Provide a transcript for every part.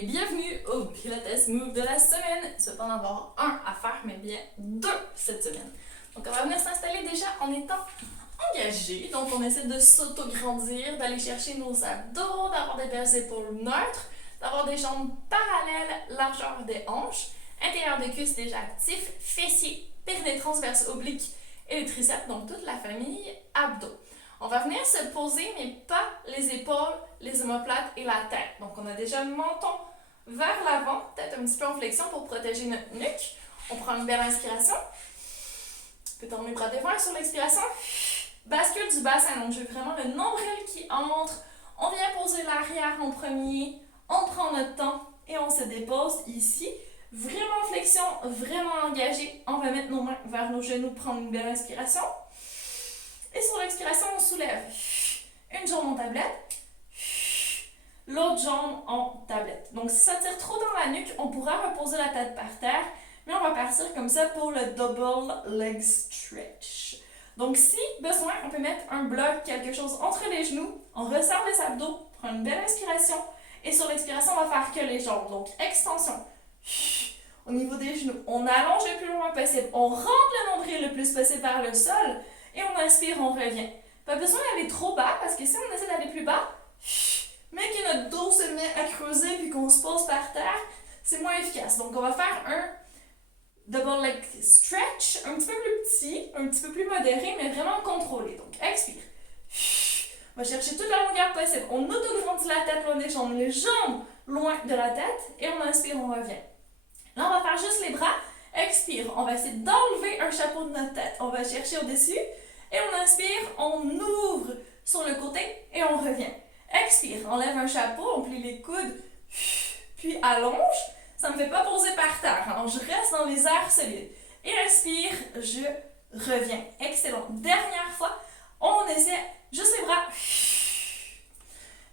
et bienvenue au Pilates Move de la semaine. Il ne va pas en avoir un à faire, mais bien deux cette semaine. Donc on va venir s'installer déjà en étant engagé. Donc on essaie de s'auto-grandir, d'aller chercher nos abdos, d'avoir des belles épaules neutres, d'avoir des jambes parallèles, largeur des hanches, intérieur des cuisses déjà actif, fessiers, périnée transverse oblique et les triceps, donc toute la famille abdos. On va venir se poser, mais pas les épaules, les omoplates et la tête. Donc, on a déjà le menton vers l'avant, peut-être un petit peu en flexion pour protéger notre nuque. On prend une belle inspiration. On peut tourner les bras devant sur l'expiration. Bascule du bassin, donc j'ai vraiment le nombril qui entre. On vient poser l'arrière en premier. On prend notre temps et on se dépose ici. Vraiment en flexion, vraiment engagé. On va mettre nos mains vers nos genoux, prendre une belle inspiration. Et sur l'expiration, on soulève une jambe en tablette, l'autre jambe en tablette. Donc, si ça tire trop dans la nuque, on pourra reposer la tête par terre, mais on va partir comme ça pour le double leg stretch. Donc, si besoin, on peut mettre un bloc, quelque chose entre les genoux, on resserre les abdos, prend une belle inspiration, et sur l'expiration, on va faire que les jambes. Donc, extension. Au niveau des genoux, on allonge le plus loin possible, on rentre le nombril le plus possible vers le sol, et on inspire, on revient. Pas besoin d'aller trop bas, parce que si on essaie d'aller plus bas, mais que notre dos se met à creuser puis qu'on se pose par terre, c'est moins efficace. Donc, on va faire un double leg stretch, un petit peu plus petit, un petit peu plus modéré, mais vraiment contrôlé. Donc, expire. On va chercher toute la longueur possible. On auto-grandit la tête loin des jambes, les jambes loin de la tête, et on inspire, on revient. Là, on va faire juste les bras. Expire. On va essayer d'enlever un chapeau de notre tête. On va chercher au-dessus. Et on inspire, on ouvre sur le côté et on revient. Expire, on lève un chapeau, on plie les coudes, puis allonge. Ça ne me fait pas poser par terre. Alors, je reste dans les airs solides. Et inspire, je reviens. Excellent. Dernière fois, on essaie juste les bras.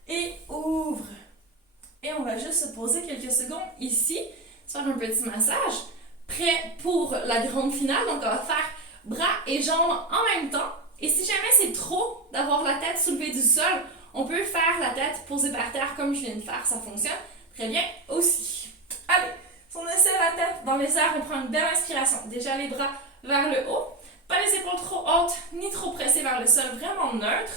Et ouvre. Et on va juste se poser quelques secondes ici, faire un petit massage. Prêt pour la grande finale. Donc, on va faire bras et jambes en même temps. Et si jamais c'est trop d'avoir la tête soulevée du sol, on peut faire la tête posée par terre comme je viens de faire. Ça fonctionne très bien aussi. Allez, si on essaie la tête dans les airs, on prend une belle inspiration. Déjà les bras vers le haut. Pas les épaules trop hautes ni trop pressées vers le sol. Vraiment neutre.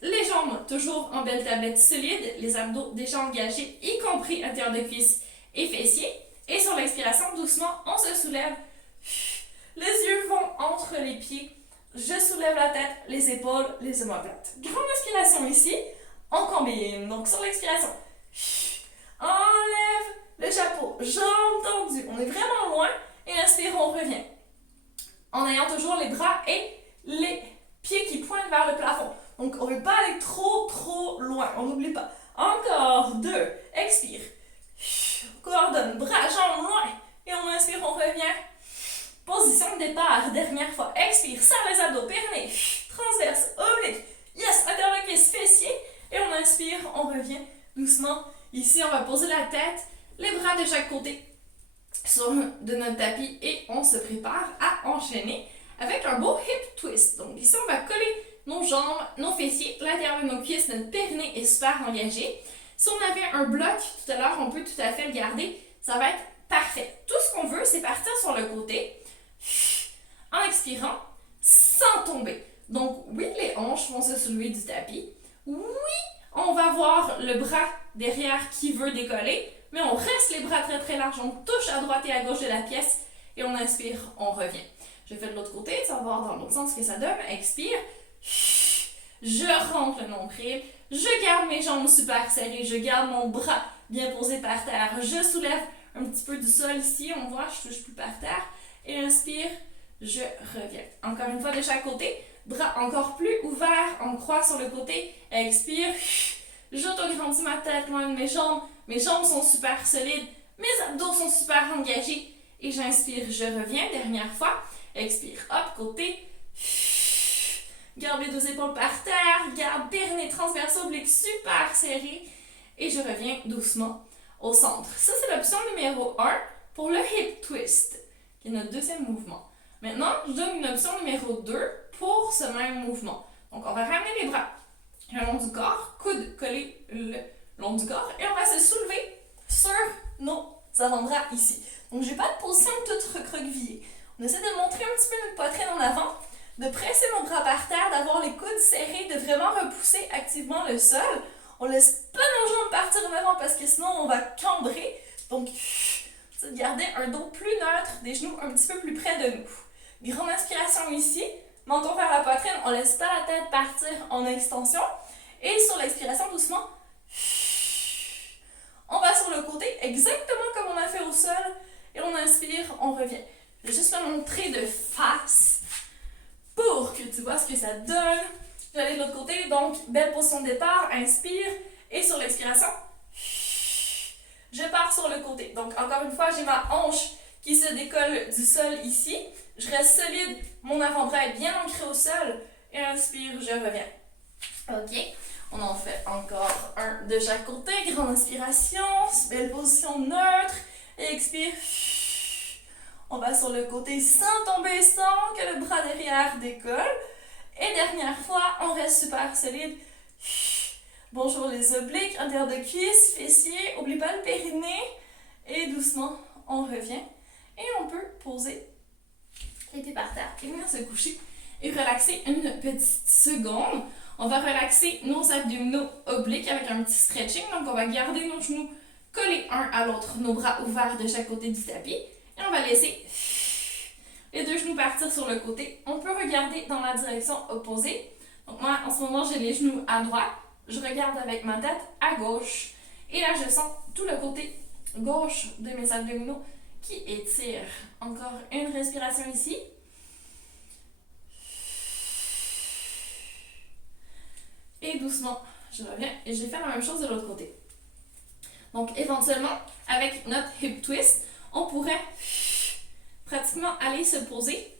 Les jambes toujours en belle tablette solide. Les abdos déjà engagés, y compris intérieur de cuisses et fessiers. Et sur l'expiration, doucement, on se soulève. Les yeux vont entre les pieds. Je soulève la tête, les épaules, les omoplates. Grande inspiration ici. On combine. Donc, sur l'expiration, enlève le chapeau. Jambes tendues. On est vraiment loin. Et inspire, on revient. En ayant toujours les bras et les pieds qui pointent vers le plafond. Donc, on ne veut pas aller trop loin. On n'oublie pas. Encore 2. Expire. Coordonne, bras, jambes loin. Et on inspire, on revient. Position de départ, dernière fois. Expire, serre les abdos, périnée, transverse, oblique. Yes, intérieur de cuisse, fessier. Et on inspire, on revient doucement. Ici, on va poser la tête, les bras de chaque côté sur de notre tapis. Et on se prépare à enchaîner avec un beau hip twist. Donc ici, on va coller nos jambes, nos fessiers, l'intérieur de nos cuisses. Notre périnée est super engagé. Si on avait un bloc tout à l'heure, on peut tout à fait le garder. Ça va être parfait. Tout ce qu'on veut, c'est partir sur le côté en expirant sans tomber. Donc, oui, les hanches vont se soulever du tapis. Oui, on va voir le bras derrière qui veut décoller, mais on reste les bras très larges. On touche à droite et à gauche de la pièce et on inspire, on revient. Je fais de l'autre côté, tu vas voir dans l'autre sens ce que ça donne. Expire. Je rentre le nombril. Je garde mes jambes super serrées. Je garde mon bras bien posé par terre. Je soulève un petit peu du sol ici. On voit, je touche plus par terre. Et inspire, je reviens. Encore une fois de chaque côté. Bras encore plus ouverts. On croise sur le côté. Expire. J'auto-grandis ma tête loin de mes jambes. Mes jambes sont super solides. Mes abdos sont super engagés. Et j'inspire, je reviens. Dernière fois. Expire. Hop, côté. Garde les deux épaules par terre, garde périnée transverse oblique super serré et je reviens doucement au centre. Ça, c'est l'option numéro 1 pour le hip twist, qui est notre deuxième mouvement. Maintenant, je donne une option numéro 2 pour ce même mouvement. Donc, on va ramener les bras le long du corps, coude collé le long du corps et on va se soulever sur nos avant-bras ici. Donc, j'ai pas de position toute recroquevillée. On essaie de montrer un petit peu notre poitrine en avant, de presser nos bras par terre, d'avoir les coudes serrés, de vraiment repousser activement le sol. On laisse pas nos jambes partir en avant parce que sinon on va cambrer. Donc, c'est de garder un dos plus neutre, des genoux un petit peu plus près de nous. Grande inspiration ici, menton vers la poitrine, on laisse pas la tête partir en extension. Et sur l'expiration, doucement, on va sur le côté, exactement comme on a fait au sol. Et on inspire, on revient. Je vais juste le montrer de face pour que tu vois ce que ça donne. Je vais aller de l'autre côté, donc belle position de départ, inspire. Et sur l'expiration, je pars sur le côté. Donc encore une fois, j'ai ma hanche qui se décolle du sol ici. Je reste solide, mon avant-bras est bien ancré au sol. Et inspire, je reviens. Ok, on en fait encore un de chaque côté. Grande inspiration, belle position neutre. Et expire. On va sur le côté sans tomber, sans que le bras derrière décolle. Et dernière fois, on reste super solide. Bonjour les obliques, intérieur de cuisse, fessiers, oublie pas le périnée. Et doucement, on revient. Et on peut poser les pieds par terre et venir se coucher et relaxer une petite seconde. On va relaxer nos abdominaux obliques avec un petit stretching. Donc, on va garder nos genoux collés un à l'autre, nos bras ouverts de chaque côté du tapis. Et on va laisser les deux genoux partir sur le côté. On peut regarder dans la direction opposée. Donc, moi, en ce moment, j'ai les genoux à droite. Je regarde avec ma tête à gauche. Et là, je sens tout le côté gauche de mes abdominaux qui étire. Encore une respiration ici. Et doucement, je reviens et je vais faire la même chose de l'autre côté. Donc, éventuellement, avec notre hip twist, on pourrait pratiquement aller se poser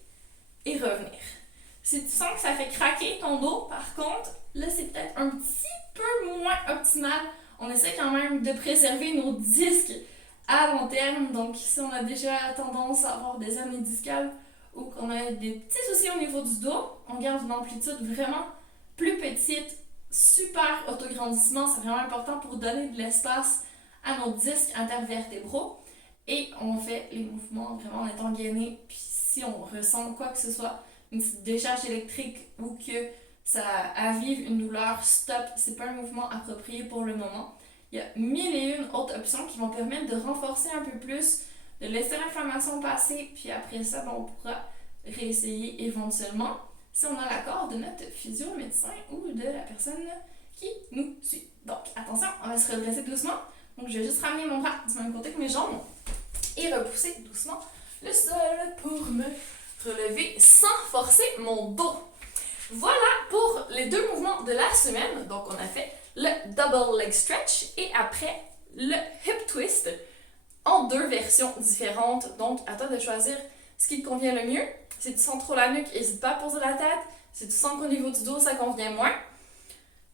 et revenir. Si tu sens que ça fait craquer ton dos, par contre, là, c'est peut-être un petit peu moins optimal. On essaie quand même de préserver nos disques à long terme. Donc, si on a déjà tendance à avoir des hernies discales ou qu'on a des petits soucis au niveau du dos, on garde une amplitude vraiment plus petite, super autograndissement. C'est vraiment important pour donner de l'espace à nos disques intervertébraux. Et on fait les mouvements vraiment en étant gainé. Puis si on ressent quoi que ce soit, une petite décharge électrique ou que ça avive une douleur, stop, c'est pas un mouvement approprié pour le moment. Il y a 1001 autres options qui vont permettre de renforcer un peu plus, de laisser l'inflammation passer, puis après ça, on pourra réessayer éventuellement si on a l'accord de notre physio-médecin ou de la personne qui nous suit. Donc, attention, on va se redresser doucement. Donc, je vais juste ramener mon bras du même côté que mes jambes et repousser doucement le sol pour me relever sans forcer mon dos. Voilà pour les deux mouvements de la semaine. Donc, on a fait le double leg stretch et après le hip twist en deux versions différentes. Donc, à toi de choisir ce qui te convient le mieux. Si tu sens trop la nuque, n'hésite pas à poser la tête. Si tu sens qu'au niveau du dos, ça convient moins,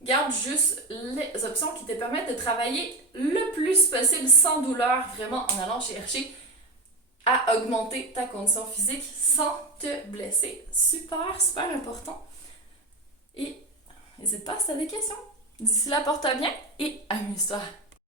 garde juste les options qui te permettent de travailler le plus possible sans douleur, vraiment en allant chercher à augmenter ta condition physique sans te blesser. Super, super important. Et n'hésite pas si tu as des questions. D'ici là, porte-toi bien et amuse-toi.